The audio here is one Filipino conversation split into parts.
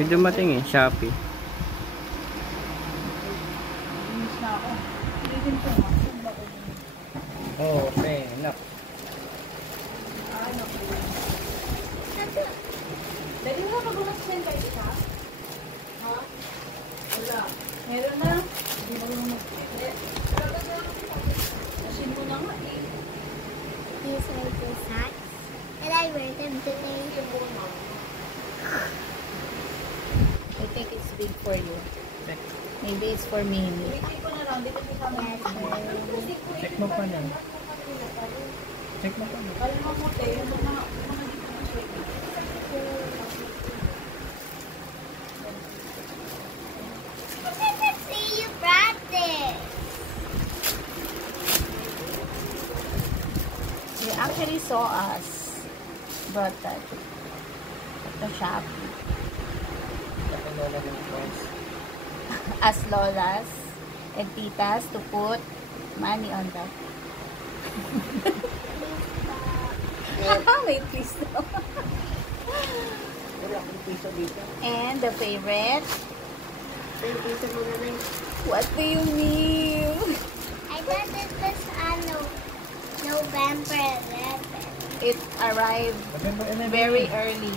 May dumating eh, Shopee. Inis na ako. Hindi din ito. Oo, okay. Lock. Ay, naku. Dali mo na mag-ulas-send kayo isa? Ha? Wala. Meron na. Hindi mo naman mag-edit. Asin mo na nga eh. These are the socks, and I wear them today. I think it's big for you. Check. Maybe it's for Mimi. Yes, Check mo pa yan. Check mo pa yan. I can see you practice. They actually saw us, but at the shop, Check mo lang yung price. as lolas and titas to put money on that. Wait, please. Wala akong piso dito. And the favorite. Pero piso mo na rin. What do you mean? I thought this was on November 11th. It arrived November 11. very early.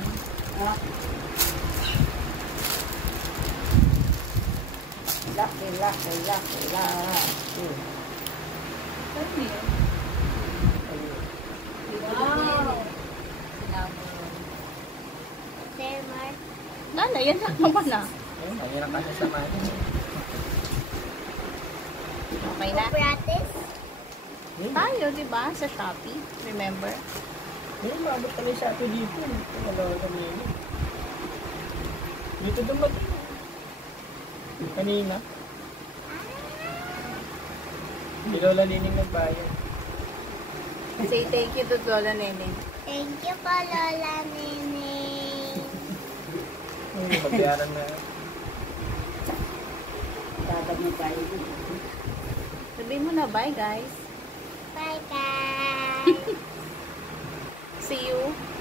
Lucky. Wow! There, Mark. Lala, yan lang naman ah. Ayun, mahirap kasi sa mali. Okay na. Practice. Tayo, di ba? Sa Shopee. Remember? Hindi, maabot kami sa ato dito. Dalawa kami yun. Dito dumating. Kanina. Hindi Lola Lining ng bayan. Say thank you to Lola Nene. Thank you po, Lola Nene. Magbayaran na. Sabihin mo na bye guys. Bye, guys. See you